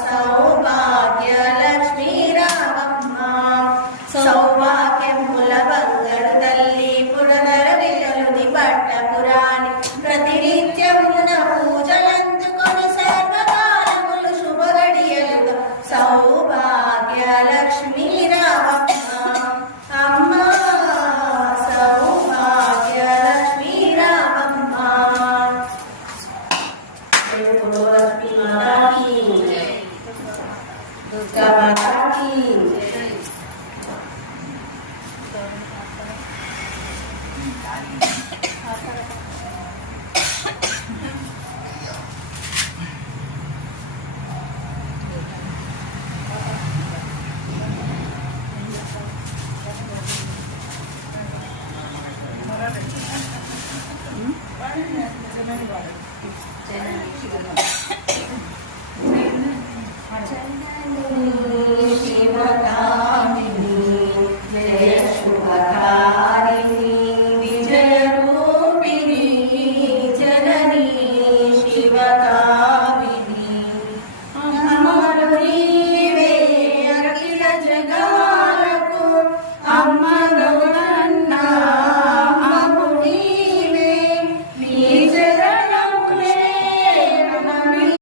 సౌభాగ్య లక్ష్మీ రామమ్మ సౌభాగ్యముల బంగారు తల్లి పురధర విలలుని పట్టపురాణి ప్రతినిత్యమున పూజలందుకొని సర్వకాలములు శుభగడియలుగా సౌభాగ్య లక్ష్మీ రామమ్మ అమ్మ సౌభాగ్య లక్ష్మీ రామమ్మ లక్ష్మీ మాతాకి దుర్గా మాతాకి జనని